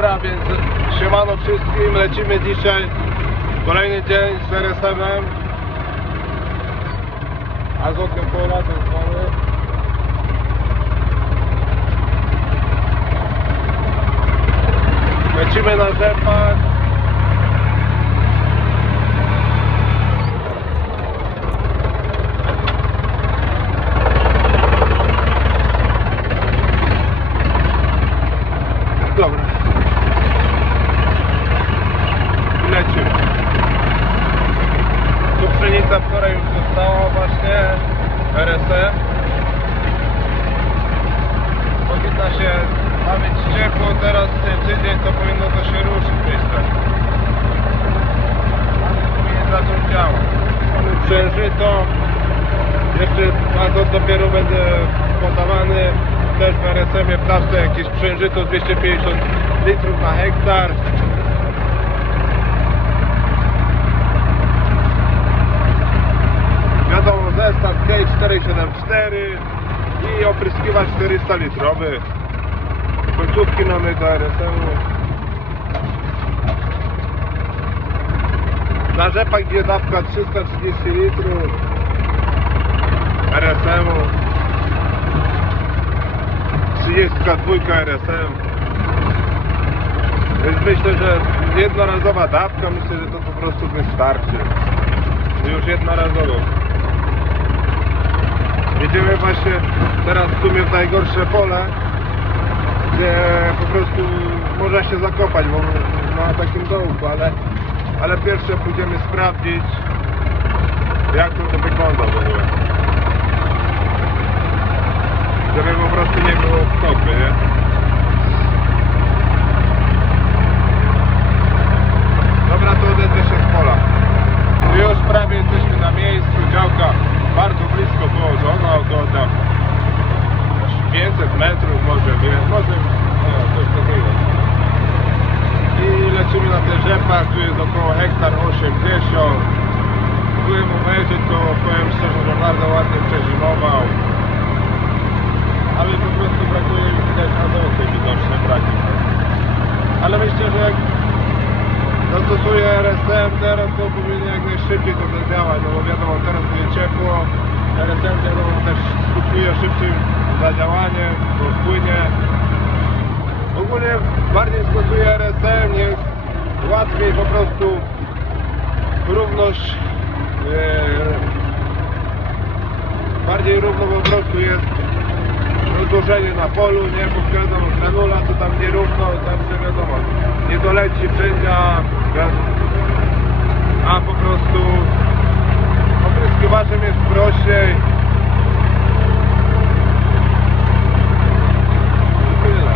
Dobra, więc siemano wszystkim, lecimy dzisiaj. Kolejny dzień z RSM-em Azotnym pola, jest mamy Lecimy na rzepak Dobra I lecimy Tu pszenica wczoraj już została właśnie RSE Powinna się ma być ciepło, teraz ten tydzień to powinno to się ruszyć w tej stronie Powinien zacząć działać Mamy przężyto Jeszcze azot dopiero będę podawany też w RSM-ie w tawce jakieś przężyto 250 litrów na hektar Wiadomo, zestaw K474 i opryskiwacz 400 litrowy. Końcówki mamy do RSM-u. Na rzepak gdzie dawka 330 litrów RSM-u. 32 RSM. Więc myślę, że jednorazowa dawka, myślę, że to po prostu wystarczy. Już jednorazowo. Jedziemy właśnie teraz w sumie w najgorsze pole, gdzie po prostu można się zakopać, bo na takim dołku, ale, ale pierwsze pójdziemy sprawdzić, jak to, to wygląda w ogóle. Żeby po prostu nie było wtopy, nie? Dobra, to odezwę się z pola. Już prawie jesteśmy na miejscu, działka bardzo blisko położona, około tam 500 metrów, może wie, może no, coś takiego. I lecimy na ten rzepak, tu jest około hektar 80. Byłem obejrzeć, to powiem szczerze, że bardzo ładnie przezimował. Ale po prostu brakuje mi widać azoty widoczne braki. Ale myślę, że jak zastosuję RSM teraz, to powinien jak najszybciej to zadziałać, no bo wiadomo, teraz będzie ciepło, RSM wiadomo też skutkuje szybciej zadziałanie, bo płynie. Ogólnie bardziej stosuje RSM, jest łatwiej po prostu równość, e, bardziej równo po prostu jest rozłożenie na polu, nie, bo wiadomo, granula to tam nierówno, zawsze wiadomo, nie doleci wszędzie, a, a po prostu opryskiwaczem jest prościej. I tyle.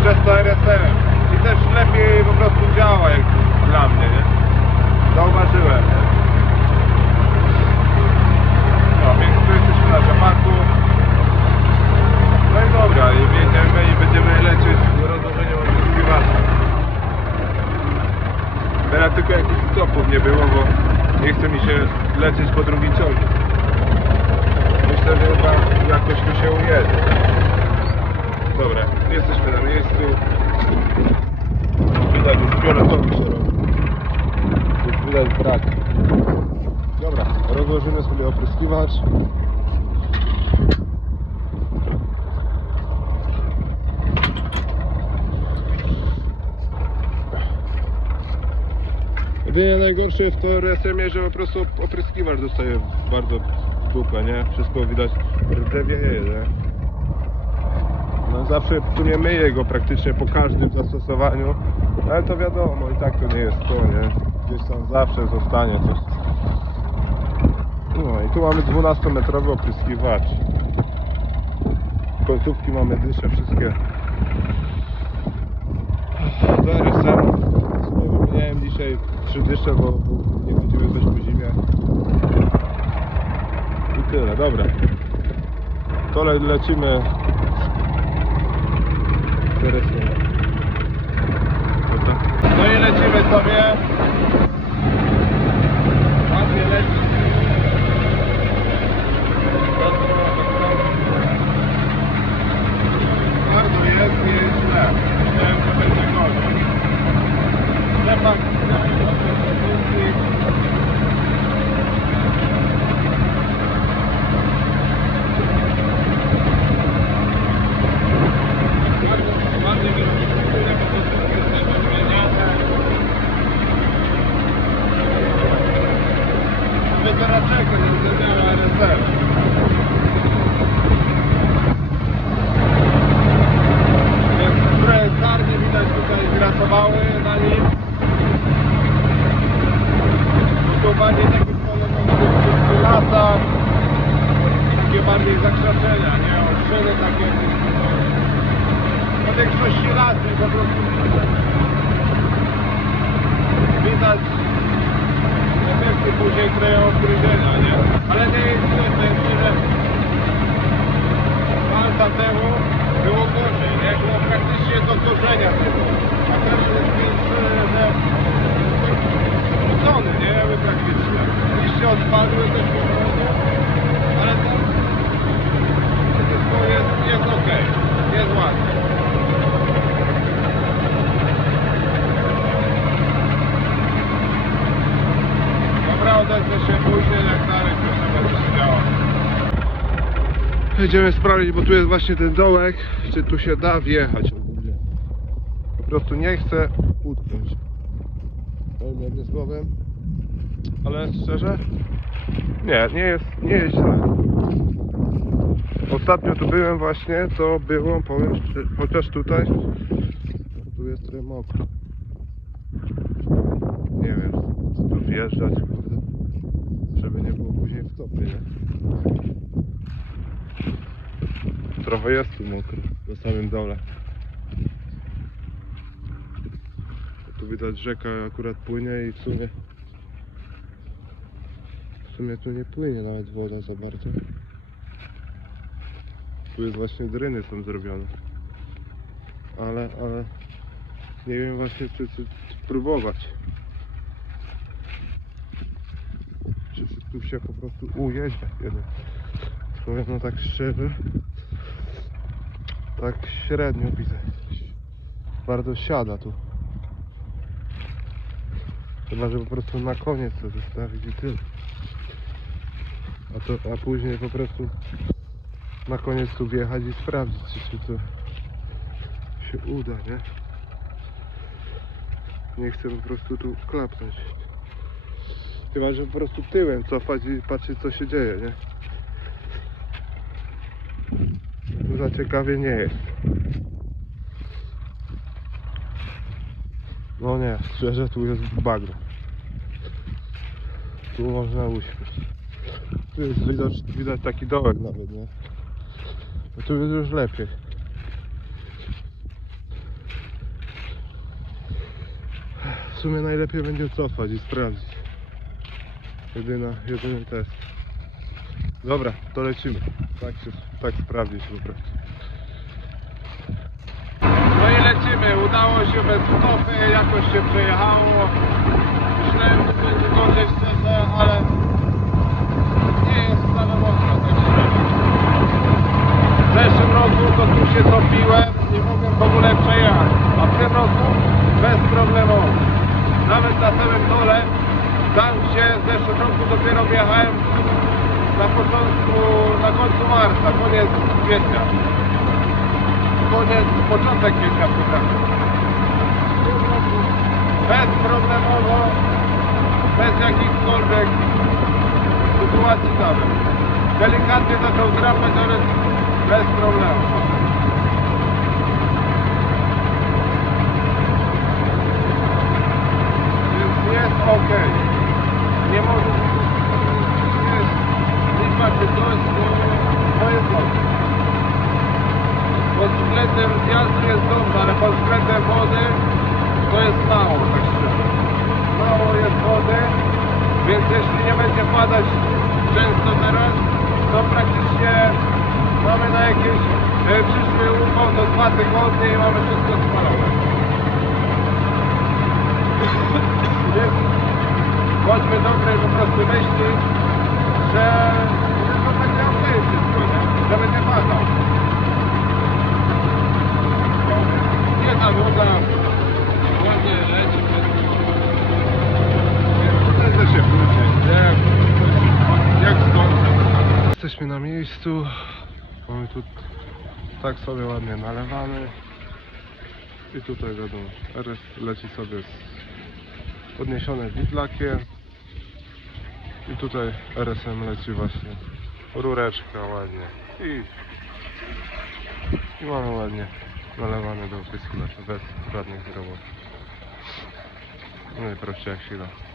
Przez to RSM. I też lepiej po prostu działa jak dla mnie, nie? Zauważyłem, nie? No, więc tu jesteśmy na rzepaku. No i dobra, i jedziemy i będziemy lecieć rozłożeniem opryskiwacza. Teraz tylko jakichś stopów nie było, bo nie chce mi się lecieć po drugi ciągnik. Myślę, że chyba jakoś tu się ujedzie. Dobra, jesteśmy na miejscu. Widać już fioletowy się robi. Już widać brak. Dobra, rozłożymy sobie opryskiwacz. Jedynie najgorsze w to RSM-ie, że po prostu opryskiwacz dostaje bardzo w dupę, nie? Wszystko widać rdzewieje, nie? No zawsze tu nie myję go praktycznie po każdym zastosowaniu, ale to wiadomo, i tak to nie jest to, nie? Gdzieś tam zawsze zostanie coś. No i tu mamy 12-metrowy opryskiwacz. Końcówki mamy dysze wszystkie. RSM sobie wymieniałem dzisiaj trzy dysze, bo, nie będziemy coś po zimie. I tyle, dobra. To le lecimy RSM. No i lecimy sobie. Ładnie leci. Bardzo jest, nie jest źle. Myślałem, że będzie gorzej. zapały na nim. Tu bardziej takie pole może być w lasach, takie bardziej zakrzaczenia, nie? Ostrzyny takie. W większości lasy po prostu widać efekty później kryją obgryzienia, nie? Ale nie jest niestety, że lata temu było gorzej, nie? Było praktycznie do korzenia tego. A teraz jest więc, że skrócony, nie? Jakby praktycznie. Liście odpadły też po prostu, ale to wszystko jest, jest ok, jest ładnie. Dobra, odezwę się później, jak dalej proszę będzie działo. Idziemy sprawdzić, bo tu jest właśnie ten dołek, czy tu się da wjechać. Po prostu nie chcę utknąć. Powiem jednym słowem. Ale szczerze? Nie, nie jest, nie jest źle. Ostatnio tu byłem właśnie, to było, powiem, chociaż tutaj, tu jest trochę mokro. Nie wiem, tu wjeżdżać, topie, nie? Trochę jest tu mokro, na samym dole. Tu widać rzeka akurat płynie i w sumie w sumie tu nie płynie nawet woda za bardzo. Tu jest właśnie dryny są zrobione. Ale, ale nie wiem właśnie czy, czy, czy spróbować. Czy się tu się po prostu jeden. Powiem no tak szczerze. Tak średnio widzę. Bardzo siada tu. Chyba, że po prostu na koniec to zostawić i tyle. A, to, a później po prostu na koniec tu wjechać i sprawdzić, czy to się uda, nie? Nie chcę po prostu tu klapnąć. Chyba, że po prostu tyłem cofać i patrzeć co się dzieje, nie? Tu za ciekawie nie jest. No nie, szczerze tu jest bagno. Tu można uśpić. Tu jest widać, widać taki dołek nawet, nie? No tu jest już lepiej. W sumie najlepiej będzie cofać i sprawdzić. Jedyna, jedyny test. Dobra, to lecimy. Tak, się, tak sprawdzić po prostu. No i lecimy. Udało się bez stopy, jakoś się przejechało. Myślałem, że będzie gorzej szczerze, ale nie jest wcale mocno, tak. W zeszłym roku to tu się topiłem, nie mogłem w ogóle przejechać. A w tym roku bez problemu. Nawet na samym dole, tam gdzie w zeszłym roku dopiero wjechałem na początku, na końcu marca, koniec kwietnia. Koniec, początek kwietnia, przepraszam. Bezproblemowo, bez jakichkolwiek sytuacji nawet. Delikatnie zaczął drapać, ale bez problemu. Więc jest ok. Nie może jest liczba czy coś, to, to jest dobrze. Pod względem zjazdu jest dobrze, ale pod względem wody to jest mało, tak szczerze. Mało jest wody, więc jeśli padać często teraz, to praktycznie mamy na jakieś e, przyszły upał do dwa tygodnie i mamy wszystko spalone. Więc bądźmy dobrej po prostu myśli, że że to będzie ok wszystko, nie? Żeby nie padał. Nie ta woda ładnie leci przed Więc to się później, jak, jak skończę. Jesteśmy na miejscu. Mamy tu tak sobie ładnie nalewamy. I tutaj wiadomo, RS leci sobie z podniesione widlakiem. I tutaj RSM leci właśnie rureczka ładnie. I, i mamy ładnie nalewane do wyschnięcia bez żadnych robot. Najprościej jak się da.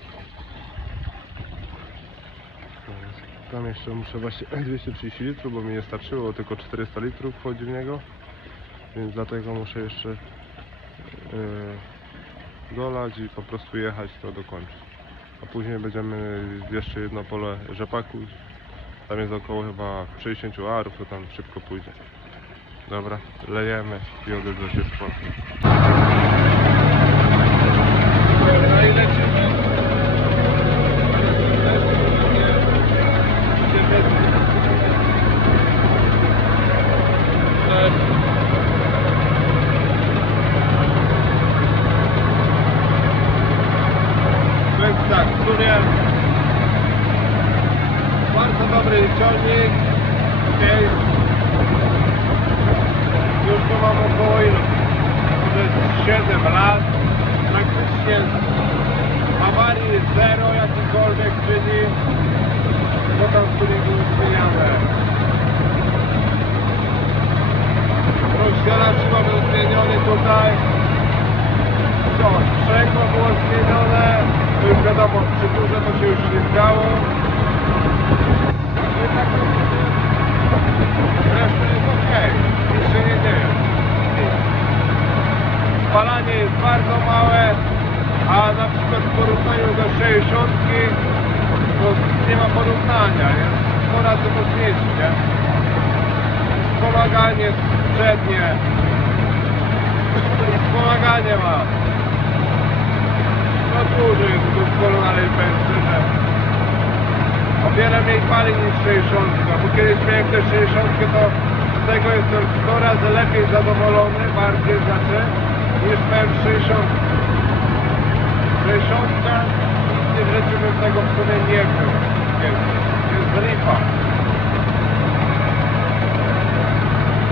Tam jeszcze muszę właśnie 230 litrów, bo mi nie starczyło, tylko 400 litrów wchodzi w niego. Więc dlatego muszę jeszcze yy, dolać i po prostu jechać to dokończyć. A później będziemy jeszcze jedno pole rzepaku. Tam jest około chyba 60 arów, to tam szybko pójdzie. Dobra, lejemy i odezwę się z portu. No i lecimy. Więc tak, w sumie bardzo dobry ciągnik. Okej. Już to mam około ilu? Może 7 lat. Praktycznie awarii jest zero jakikolwiek, czyli w którym było zmieniane. Rozdzielacz mamy zmieniony tutaj. Co, sprzęgło było zmienione. To już wiadomo, przy górze to się już nie zdało. Naprawdę reszta jest ok. Nic się nie dzieje. Spalanie jest bardzo małe, a na przykład w porównaniu do 60 to nie ma porównania, jest 100 razy mocniejszy, nie? Wspomaganie przednie. Wspomaganie ma. No duży jest doskonale benzyny o wiele mniej pali niż 60 bo kiedyś miałem te 60 to z tego jestem 100 razy lepiej zadowolony bardziej znaczy niż miałem 60 60 w życiu bym tego w sumie nie chciał jest lipa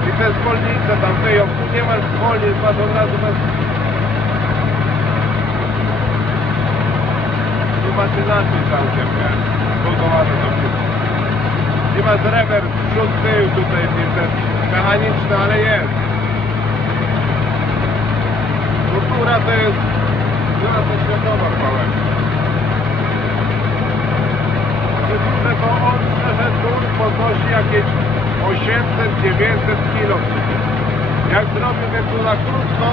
i te zwolnice tam wyją, tu nie masz zwolnic, masz od razu bez... Tu masz inaczej całkiem, nie? Zbudowane to wszystko. Nie masz rewers, przód, tył tutaj, ten mechaniczny, ale jest. Kultura to jest... Która to światowa. Górze to on szczerze tur podnosi jakieś 800-900 kg. Jak tu na krótko,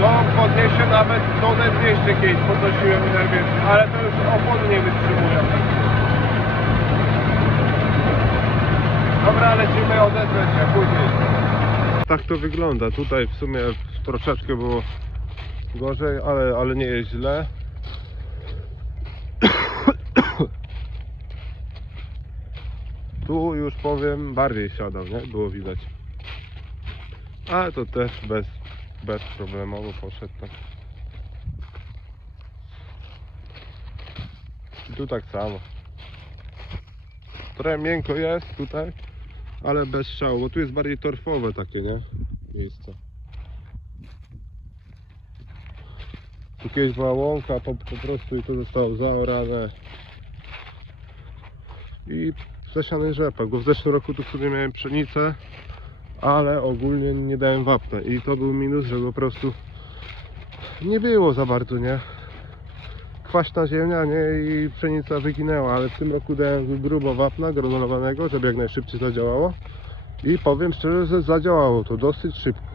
to podniesie nawet tonę 200 kg, podnosiłem najwięcej, ale to już opony nie wytrzymują. Dobra, lecimy odezwać się później. Tak to wygląda. Tutaj w sumie troszeczkę było gorzej, ale, ale nie jest źle. Tu już powiem bardziej siadał, nie? Było widać. Ale to też bez, bez problemowo poszedł tak. I tu tak samo. Trochę miękko jest tutaj, ale bez szału, bo tu jest bardziej torfowe takie, nie? Miejsce. Tu kiedyś była łąka, po, po prostu i to zostało zaorane. I zasiany rzepak, bo w zeszłym roku tu sobie miałem pszenicę, ale ogólnie nie dałem wapna i to był minus, że po prostu nie było za bardzo, nie? Kwaśna ziemia, nie? I pszenica wyginęła, ale w tym roku dałem grubo wapna granulowanego, żeby jak najszybciej zadziałało i powiem szczerze, że zadziałało to dosyć szybko,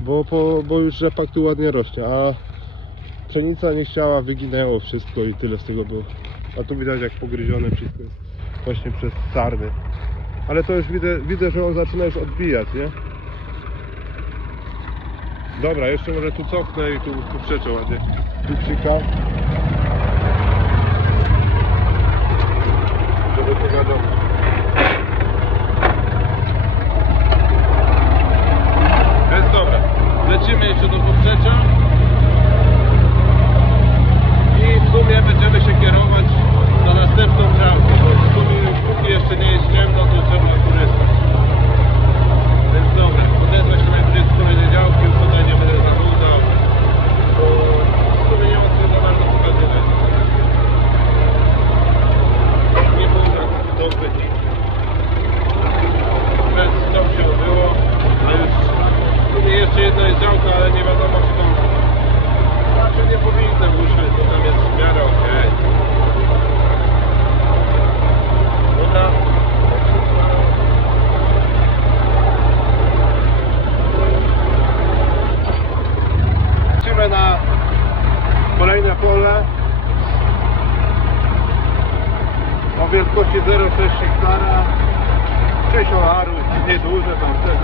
bo, po, bo już rzepak tu ładnie rośnie, a pszenica nie chciała, wyginęło wszystko i tyle z tego było. A tu widać jak pogryzione wszystko jest właśnie przez sarny. Ale to już widzę, widzę, że on zaczyna już odbijać, nie? Dobra, jeszcze może tu cofnę i tu, tu przeczę ładnie. Tu przyka. Żeby to wiadomo. Jest dobra. Lecimy jeszcze do poprzecza. I w sumie będziemy się kierować na następną działkę. Bo w sumie póki jeszcze nie jest ciemno, to trzeba korzystać. Więc dobra, odezwę się najpierw z kolejnej działki, już tutaj nie będę zanudzał. Bo w sumie nie ma co za bardzo pokazywać. Nie można zdobyć Fajne pole. O wielkości 0,6 hektara. 6 oarów, nieduże tam też.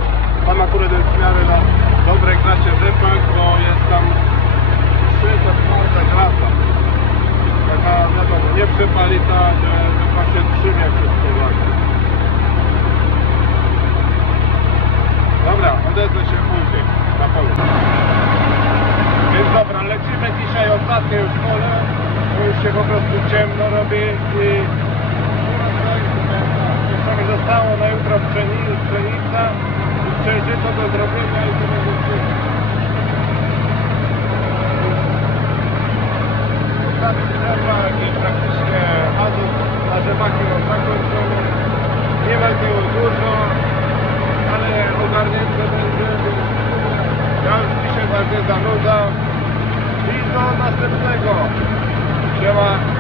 Tam akurat jest w miarę na dobre gracie rzepak, bo jest tam trzecia, czwarta klasa. Taka wiadomo, nie przepalita, że chyba się trzymie wszystko właśnie. Dobra, odezwę się później na polu. Więc dobra, lecimy dzisiaj ostatnie już pole, bo już się po prostu ciemno robi i jeszcze mi zostało na jutro pszeni- pszenica przejdzie to do zrobienia i to będzie dużo, ale ogarnięte będzie. Ja już dzisiaj nie zanudzam. I do następnego. Siema.